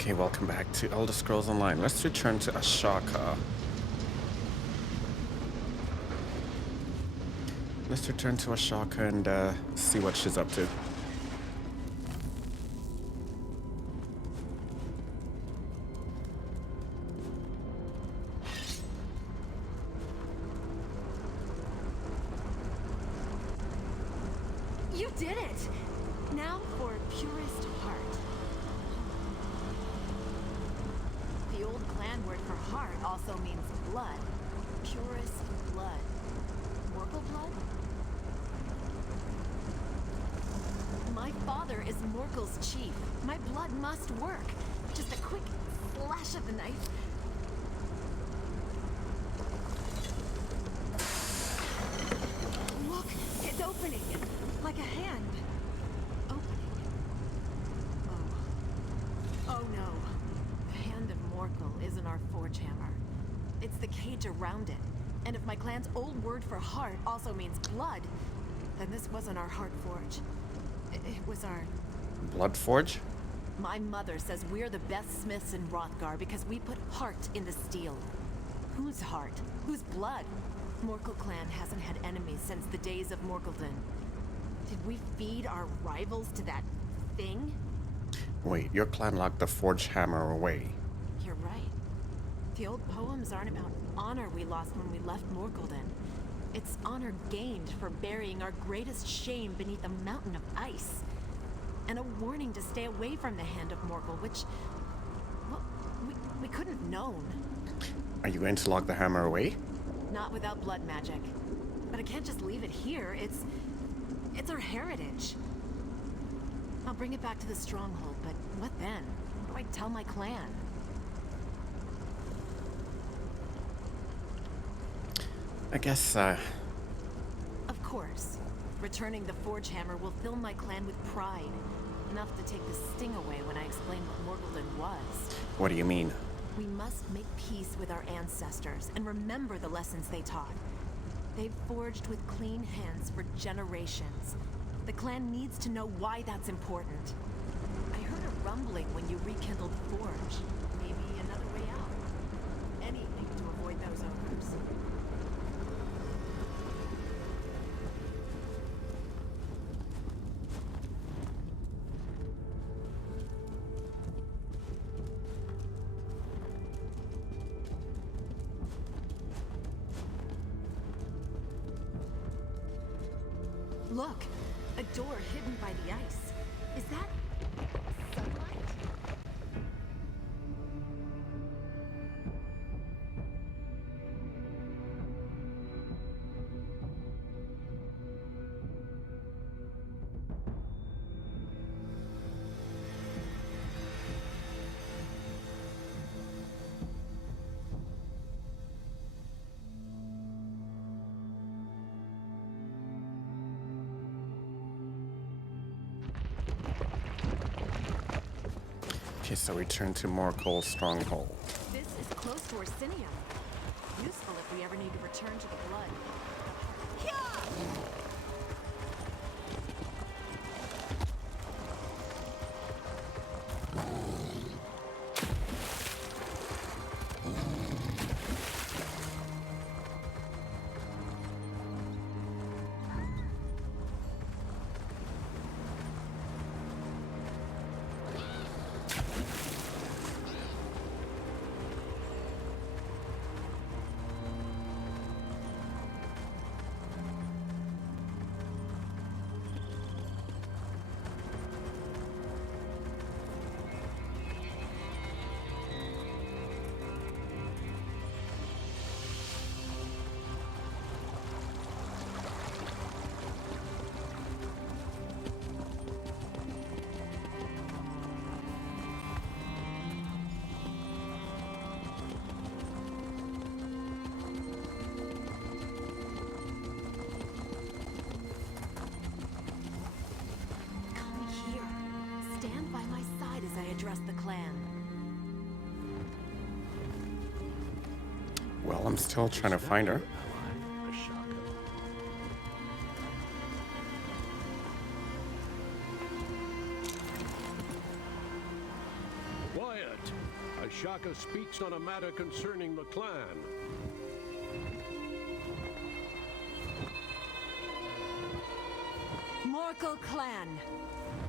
Okay, welcome back to Elder Scrolls Online. Let's return to Ashaka. Let's return to Ashaka and see what she's up to. You did it! Now for purest heart. The old clan word for heart also means blood. Purest blood. Morgul blood? My father is Morgul's chief. My blood must work. Just a quick slash of the knife. Look, it's opening. Like a hand. Opening. Oh no. The hand of Morgul isn't our forge hammer. It's the cage around it. And if my clan's old word for heart also means blood, then this wasn't our heart forge. It was our... Blood Forge? My mother says we're the best smiths in Wrothgar because we put heart in the steel. Whose heart? Whose blood? Morgul clan hasn't had enemies since the days of Morgulden. Did we feed our rivals to that thing? Wait, your clan locked the Forge Hammer away. You're right. The old poems aren't about honor we lost when we left Morgulden. It's honor gained for burying our greatest shame beneath a mountain of ice. And a warning to stay away from the hand of Morgul, which... well, we couldn't have known. Are you going to lock the hammer away? Not without blood magic. But I can't just leave it here. It's our heritage. I'll bring it back to the stronghold, but what then? What do I tell my clan? I guess, Of course. Returning the Forge Hammer will fill my clan with pride. Enough to take the sting away when I explain what Morgulden was. what do you mean? We must make peace with our ancestors and remember the lessons they taught. They've forged with clean hands for generations. The clan needs to know why that's important. I heard a rumbling when you rekindled the forge. Maybe another way out. Anything to avoid those ogres. Look, a door hidden by the ice. Is that sunlight? Okay, so return to Morgul's stronghold. This is close to Orsinium. Useful if we ever need to return to the blood. Address the clan. Well, I'm still trying to find her. Quiet! Shaka speaks on a matter concerning the clan. Morkel clan,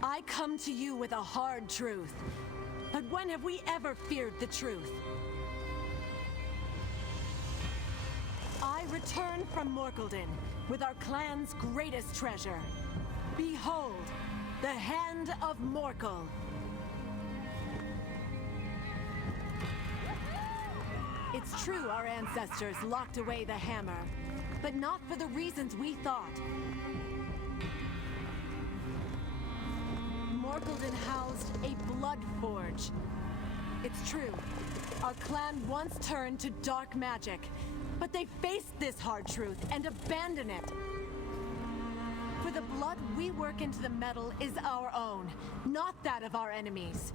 I come to you with a hard truth. But when have we ever feared the truth? I return from Morkeldon with our clan's greatest treasure. Behold, the Hand of Morkel. It's true our ancestors locked away the hammer, but not for the reasons we thought. Morkeldon housed a blood forge. It's true, our clan once turned to dark magic, but they faced this hard truth and abandoned it. For the blood we work into the metal is our own, not that of our enemies.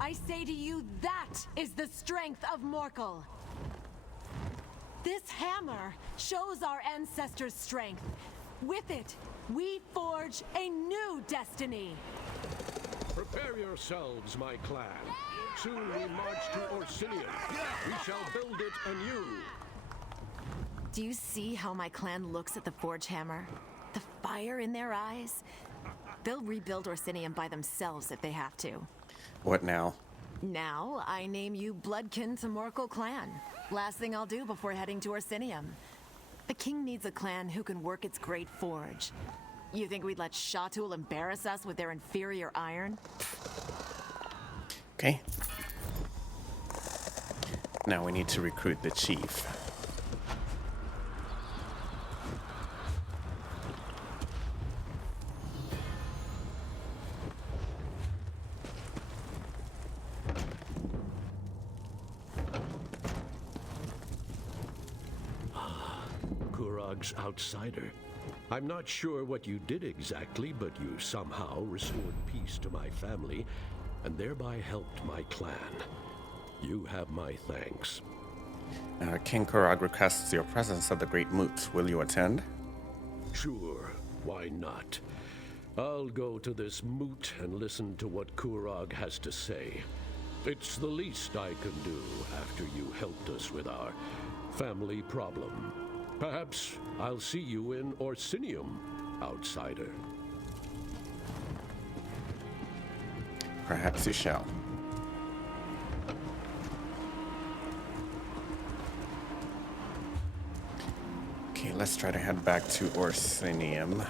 I say to you, that is the strength of Morkel. This hammer shows our ancestors' strength. With it, we forge a new destiny. Prepare yourselves, my clan. Soon we march to Orsinium. We shall build it anew. Do you see how my clan looks at the forge hammer? The fire in their eyes? They'll rebuild Orsinium by themselves if they have to. What now? Now, I name you Bloodkin to Morkel clan. Last thing I'll do before heading to Orsinium. The king needs a clan who can work its great forge. You think we'd let Shatul embarrass us with their inferior iron? Okay. Now we need to recruit the chief. Kurog's outsider. I'm not sure what you did exactly, but you somehow restored peace to my family and thereby helped my clan. You have my thanks. King Kurog requests your presence at the Great Moot. Will you attend? Sure, why not? I'll go to this moot and listen to what Kurog has to say. It's the least I can do after you helped us with our family problem. Perhaps I'll see you in Orsinium, outsider. Perhaps you shall. Okay, let's try to head back to Orsinium.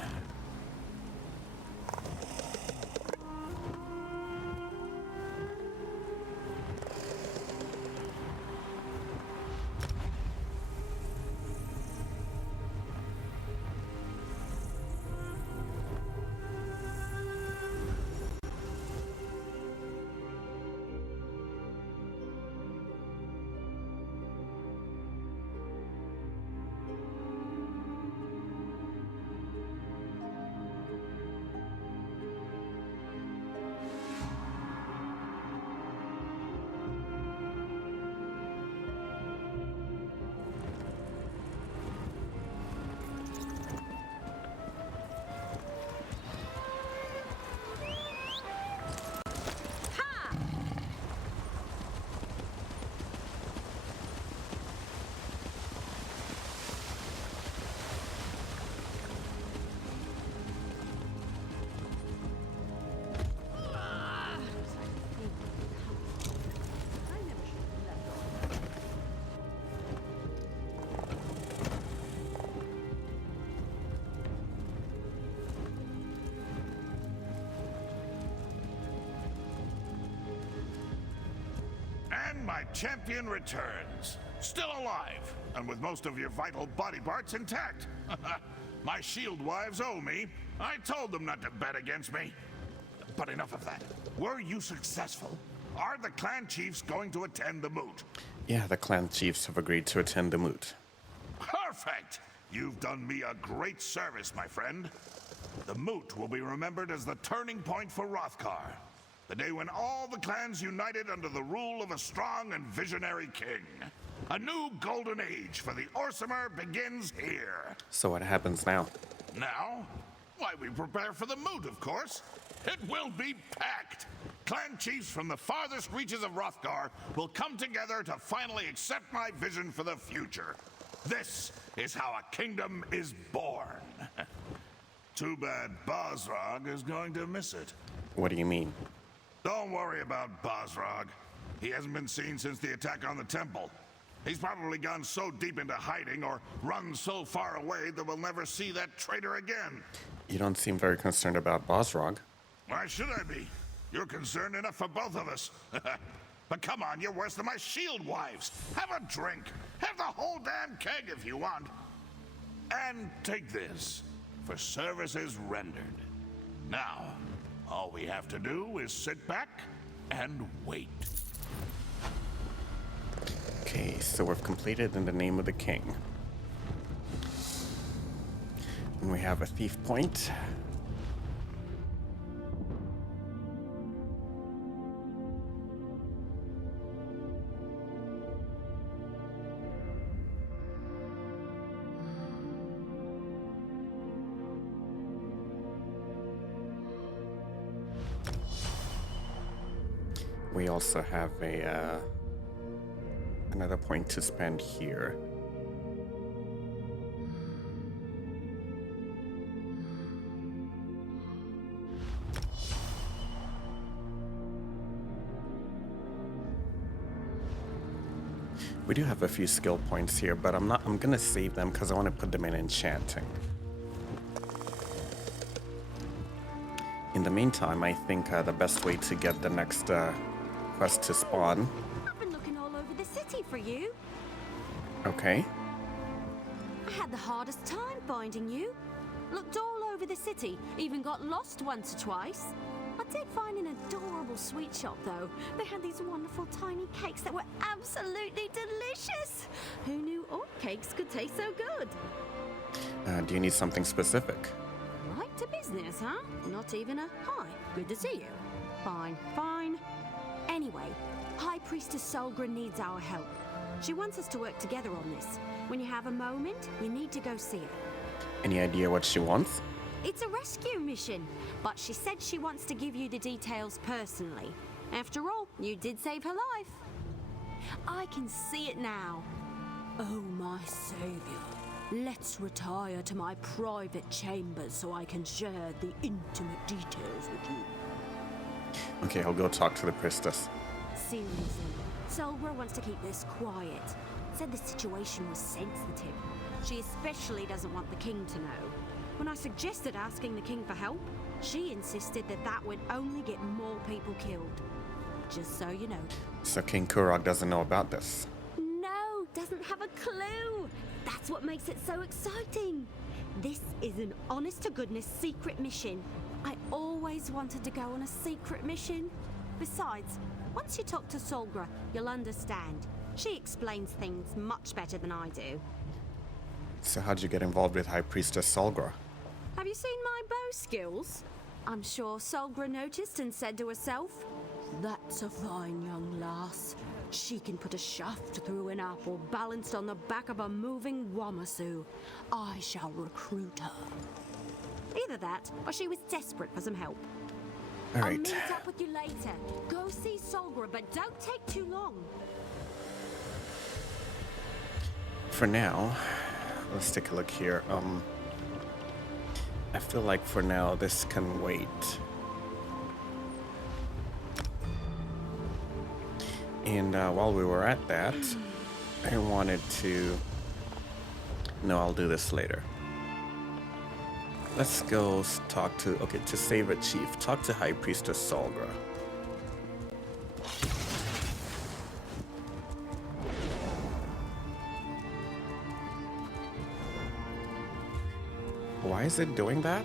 My champion returns, still alive, and with most of your vital body parts intact. My shield wives owe me. I told them not to bet against me. But enough of that. Were you successful? Are the clan chiefs going to attend the moot? Yeah, the clan chiefs have agreed to attend the moot. Perfect! You've done me a great service, my friend. The moot will be remembered as the turning point for Wrothgar. The day when all the clans united under the rule of a strong and visionary king. A new golden age for the Orsimer begins here. So what happens now? Now? Why, we prepare for the moot, of course. It will be packed. Clan chiefs from the farthest reaches of Wrothgar will come together to finally accept my vision for the future. This is how a kingdom is born. Too bad Bosrog is going to miss it. What do you mean? Don't worry about Bosrog. He hasn't been seen since the attack on the temple. He's probably gone so deep into hiding or run so far away that we'll never see that traitor again. You don't seem very concerned about Bosrog. Why should I be? You're concerned enough for both of us. But come on, you're worse than my shield wives. Have a drink. Have the whole damn keg if you want. And take this for services rendered. Now, all we have to do is sit back and wait. Okay, so we've completed In the Name of the King. And we have a thief point. We also have a another point to spend here. We do have a few skill points here, but I'm gonna save them because I want to put them in enchanting. In the meantime, I think the best way to get the next quest to spawn. I've been looking all over the city for you. Okay. I had the hardest time finding you. Looked all over the city, even got lost once or twice. I did find an adorable sweet shop though. They had these wonderful tiny cakes that were absolutely delicious. Who knew all cakes could taste so good? Do you need something specific? Right to business, huh? Not even a hi, good to see you. Fine, fine. Anyway, High Priestess Solgra needs our help. She wants us to work together on this. When you have a moment, you need to go see her. Any idea what she wants? It's a rescue mission, but she said she wants to give you the details personally. After all, you did save her life. I can see it now. Oh, my savior. Let's retire to my private chambers so I can share the intimate details with you. Okay, I'll go talk to the priestess. Seriously, Solgra wants to keep this quiet. Said the situation was sensitive. She especially doesn't want the king to know. When I suggested asking the king for help, she insisted that that would only get more people killed. Just so you know. So King Kurog doesn't know about this? No, doesn't have a clue. That's what makes it so exciting. This is an honest-to-goodness secret mission. I always wanted to go on a secret mission. Besides, once you talk to Solgra, you'll understand. She explains things much better than I do. So how'd you get involved with High Priestess Solgra? Have you seen my bow skills? I'm sure Solgra noticed and said to herself, "That's a fine young lass. She can put a shaft through an apple balanced on the back of a moving Wamasu. I shall recruit her." Either that, or she was desperate for some help. All I'll right. meet up with you later. Go see Solgra, but don't take too long. For now, let's take a look here. I feel like for now this can wait. And while we were at that, I wanted to... No, I'll do this later. Let's go talk to... Okay, to save a chief, talk to High Priestess Solgra. Why is it doing that?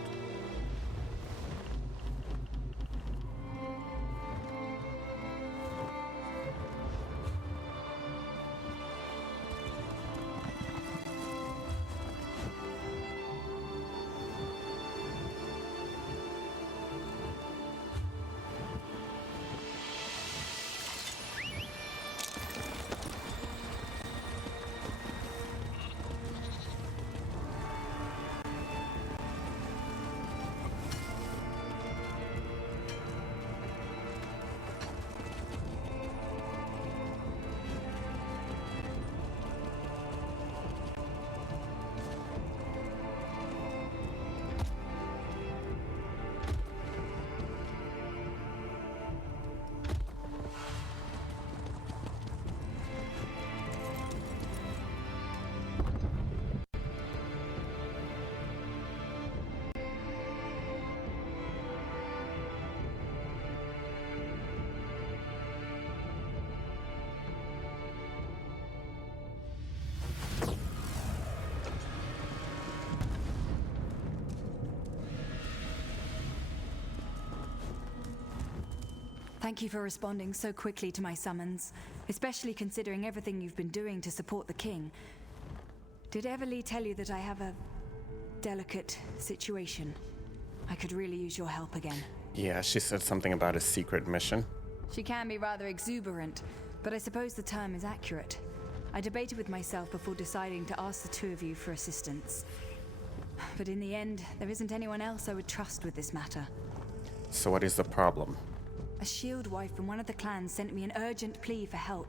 Thank you for responding so quickly to my summons, especially considering everything you've been doing to support the king. Did Eveli tell you that I have a delicate situation? I could really use your help again. Yeah, she said something about a secret mission. She can be rather exuberant, but I suppose the term is accurate. I debated with myself before deciding to ask the two of you for assistance. But in the end, there isn't anyone else I would trust with this matter. So what is the problem? A shield wife from one of the clans sent me an urgent plea for help.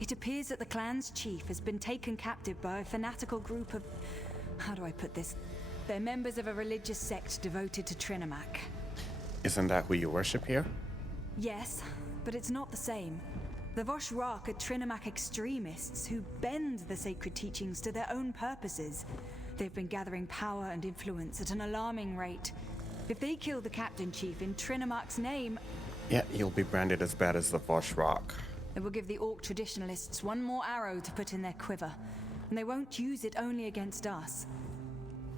It appears that the clan's chief has been taken captive by a fanatical group of... how do I put this? They're members of a religious sect devoted to Trinimac. Isn't that who you worship here? Yes, but it's not the same. The Wrothgar are Trinimac extremists who bend the sacred teachings to their own purposes. They've been gathering power and influence at an alarming rate. If they kill the captain chief in Trinimac's name... Yeah, you'll be branded as bad as the Wrothgar. It will give the Orc traditionalists one more arrow to put in their quiver, and they won't use it only against us.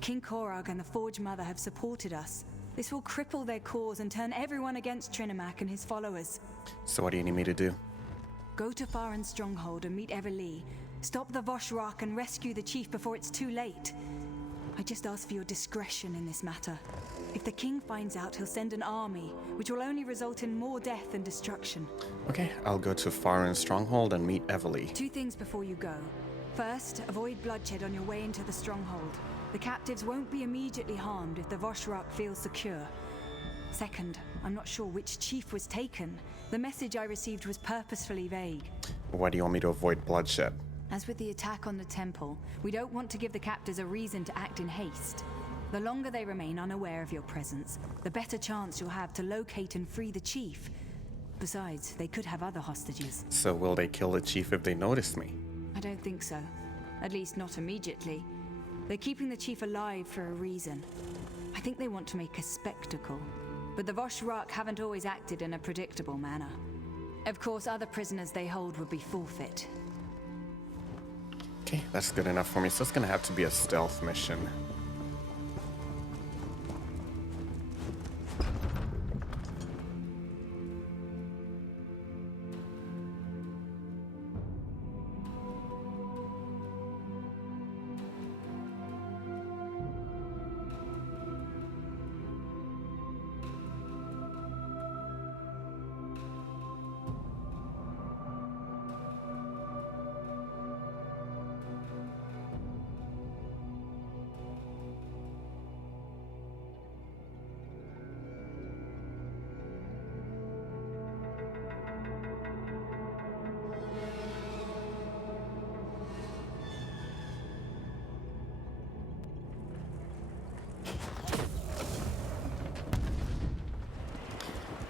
King Korog and the Forge Mother have supported us. This will cripple their cause and turn everyone against Trinimac and his followers. So what do you need me to do? Go to Faren's stronghold and meet Eveli. Stop the Wrothgar and rescue the chief before it's too late. I just ask for your discretion in this matter. If the king finds out, he'll send an army, which will only result in more death and destruction. Okay, I'll go to Faren's stronghold and meet Eveli. 2 things before you go. First, avoid bloodshed on your way into the stronghold. The captives won't be immediately harmed if the Wrothgar feel secure. Second, I'm not sure which chief was taken. The message I received was purposefully vague. Why do you want me to avoid bloodshed? As with the attack on the temple, we don't want to give the captives a reason to act in haste. The longer they remain unaware of your presence, the better chance you'll have to locate and free the chief. Besides, they could have other hostages. So will they kill the chief if they notice me? I don't think so. At least not immediately. They're keeping the chief alive for a reason. I think they want to make a spectacle. But the Wrothgar haven't always acted in a predictable manner. Of course, other prisoners they hold would be forfeit. Okay, that's good enough for me. So it's gonna have to be a stealth mission.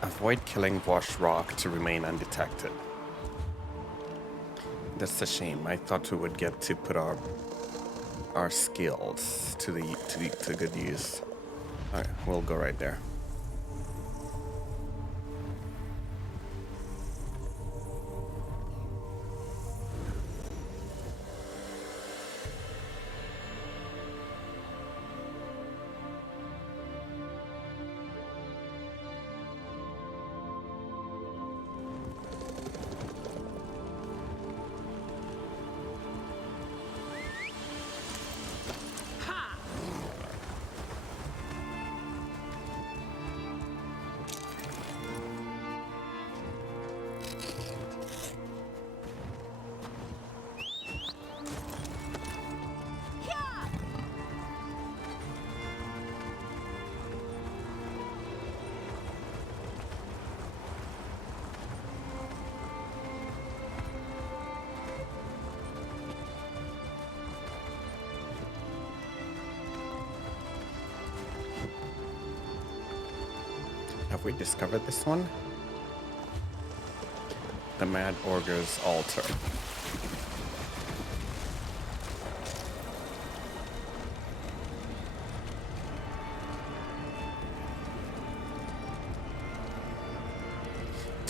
Avoid killing Wrothgar to remain undetected. That's a shame. I thought we would get to put our skills to good use. All right, we'll go right there. Have we discovered this one? The Mad Ogre's Altar.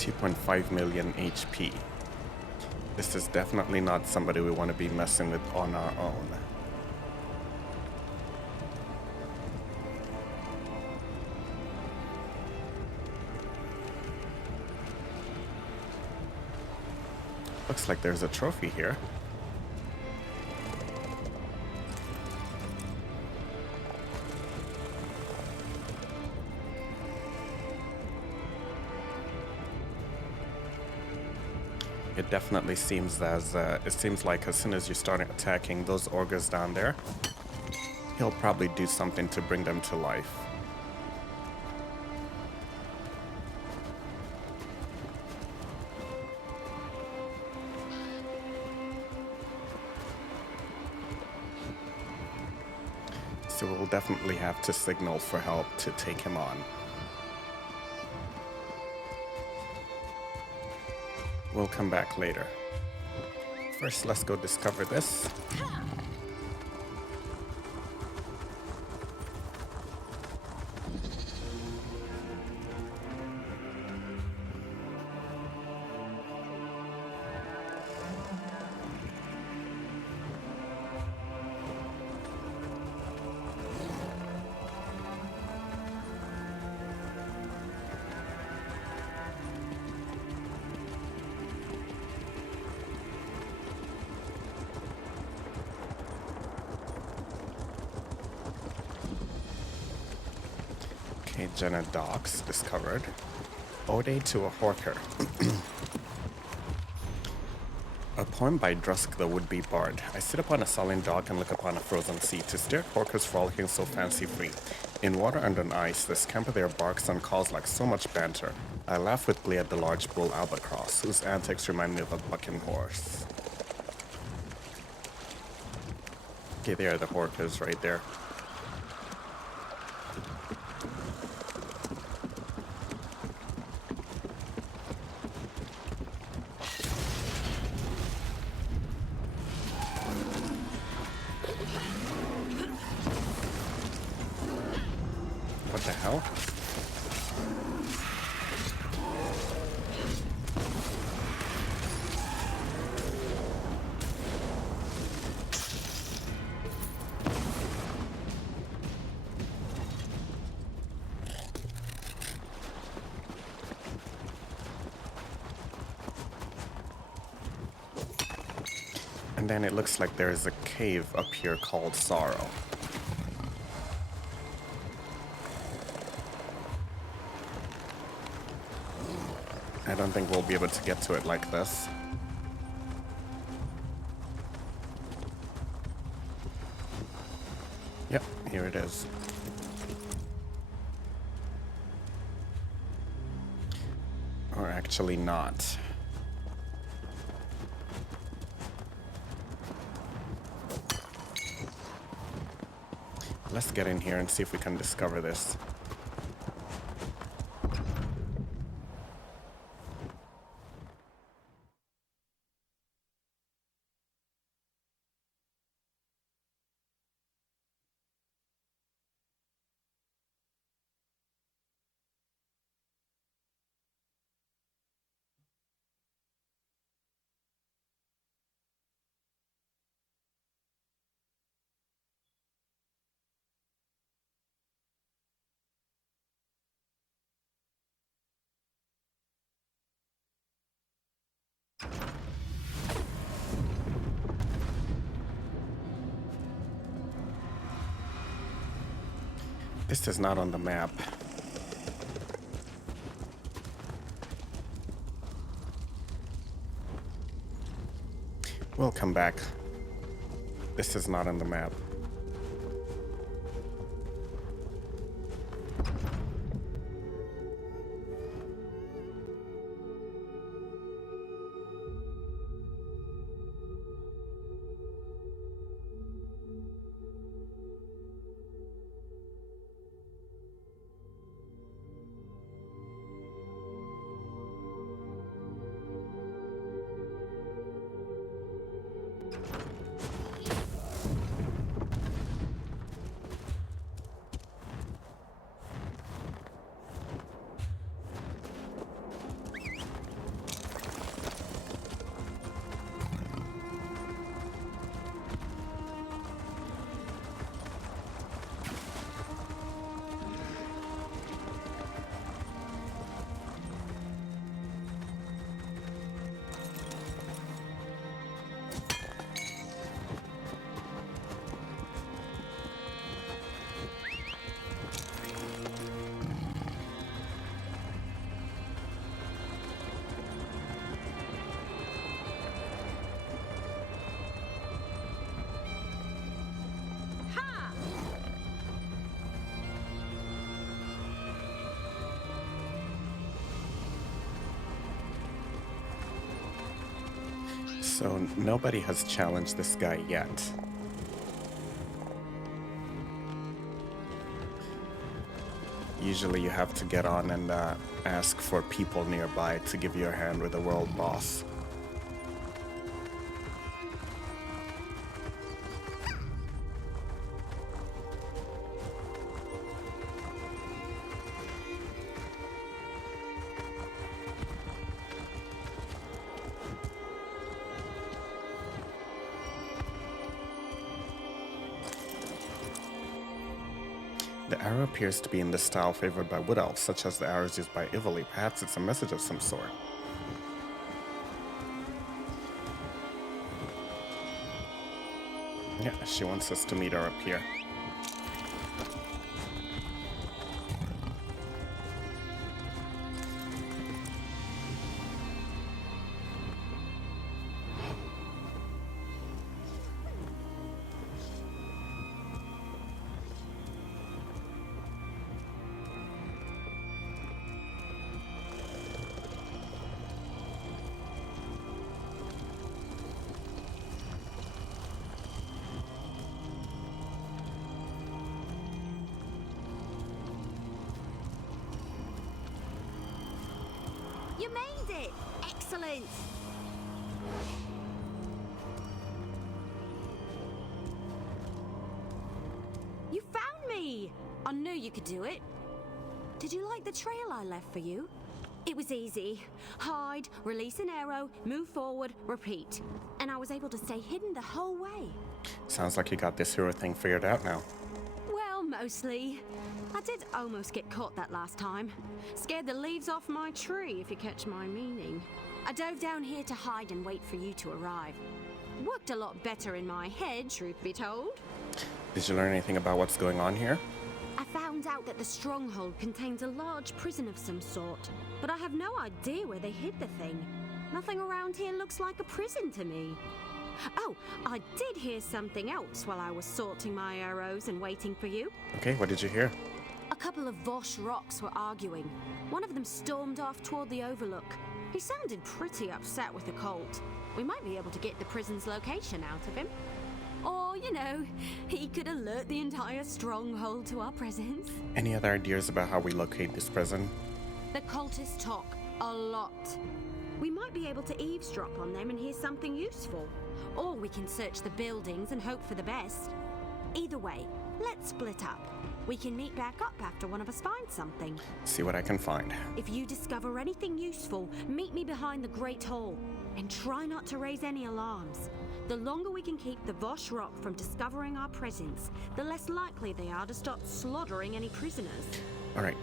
.5 million HP. This is definitely not somebody we want to be messing with on our own. Looks like there's a trophy here. It definitely seems it seems like as soon as you start attacking those ogres down there, he'll probably do something to bring them to life. So we'll definitely have to signal for help to take him on. We'll come back later. First, let's go discover this. Okay, Jenna Docks discovered. Ode to a Wrothgar. A poem by Drusk the would-be bard. I sit upon a sullen dock and look upon a frozen sea to stare at Wrothgars frolicking so fancy-free. In water and on ice, they scamper their barks and calls like so much banter. I laugh with glee at the large bull albatross, whose antics remind me of a bucking horse. Okay, there are the Wrothgars right there. What the hell? And then it looks like there is a cave up here called Sorrow. I don't think we'll be able to get to it like this. Yep, here it is. Or actually not. Let's get in here and see if we can discover this. This is not on the map. We'll come back. This is not on the map. So nobody has challenged this guy yet. Usually you have to get on and ask for people nearby to give you a hand with the world boss. The arrow appears to be in the style favored by wood elves, such as the arrows used by Eveli. Perhaps it's a message of some sort. Yeah, she wants us to meet her up here. You made it! Excellent! You found me! I knew you could do it. Did you like the trail I left for you? It was easy. Hide, release an arrow, move forward, repeat. And I was able to stay hidden the whole way. Sounds like you got this hero thing figured out now. Well, mostly. I did almost get caught that last time. Scared the leaves off my tree, if you catch my meaning. I dove down here to hide and wait for you to arrive. Worked a lot better in my head, truth be told. Did you learn anything about what's going on here? I found out that the stronghold contains a large prison of some sort, but I have no idea where they hid the thing. Nothing around here looks like a prison to me. Oh, I did hear something else while I was sorting my arrows and waiting for you. Okay, what did you hear? A couple of Vosh rocks were arguing. One of them stormed off toward the overlook. He sounded pretty upset with the cult. We might be able to get the prison's location out of him. Or, you know, he could alert the entire stronghold to our presence. Any other ideas about how we locate this prison? The cultists talk a lot. We might be able to eavesdrop on them and hear something useful. Or we can search the buildings and hope for the best. Either way, let's split up. We can meet back up after one of us finds something. See what I can find. If you discover anything useful, meet me behind the Great Hall. And try not to raise any alarms. The longer we can keep the Vosh Rock from discovering our presence, the less likely they are to start slaughtering any prisoners. Alright,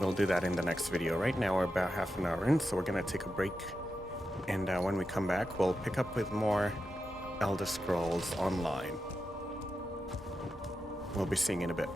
we'll do that in the next video. Right now we're about half an hour in, so we're gonna take a break. And when we come back, we'll pick up with more Elder Scrolls Online. We'll be seeing in a bit.